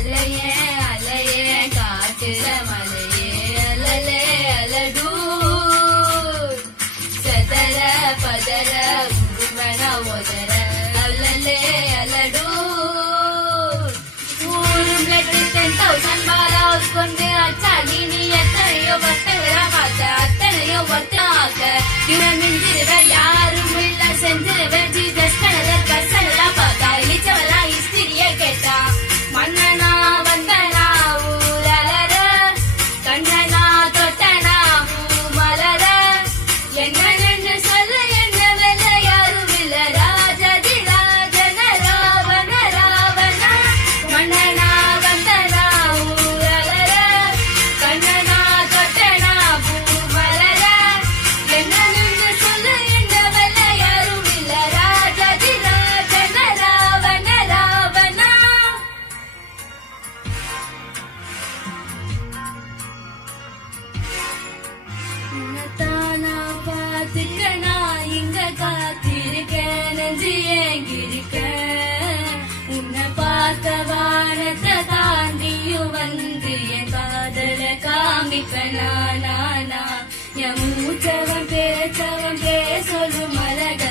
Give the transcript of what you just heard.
அலையே அலையே காட்டுல மலையே அலலே அலடூ சதர பதர உருவன ஒதர அலலே அலடூ ஊரும் லெட்டு 10,000 பாலாவுஸ் கொண்டு அச்சாலி நீ எத்தனையோ பக்தர்களா பார்த்த அத்தனையோ ஒத்தாக்க இவமிஞ்சிருவர் யாரும் இல்ல செஞ்சிருவர் ஜீசஸ் கணவர் கசலா பார்த்தா இச்சவலா இஸ்திரிய கேட்டா மன்னனா வந்தனா ஊரலர கண்ணனா தொட்டனா மலர என்ன சொல்ல என்ன வெல்ல யாரும் இல்ல ராஜதி ராஜன ராவண ராவண மன்னனா வந்தனா ஊரலர கண்ணனா தொட்டனா மலர என்ன சொல்ல என்ன வெல்ல யாரும் இல்ல ராஜதி ராஜன ராவண ராவண உன்னத்தானா பார்த்துக்க நான் இங்க காத்திருக்கேன் நெஞ்சு ஏங்கிருக்க உன்னை பார்த்த வானத்தை தாண்டியும் வந்து என் காதல காமிப்ப நானா என் மூச்சவன் பேச்சவன் பேசொல்லும் அழக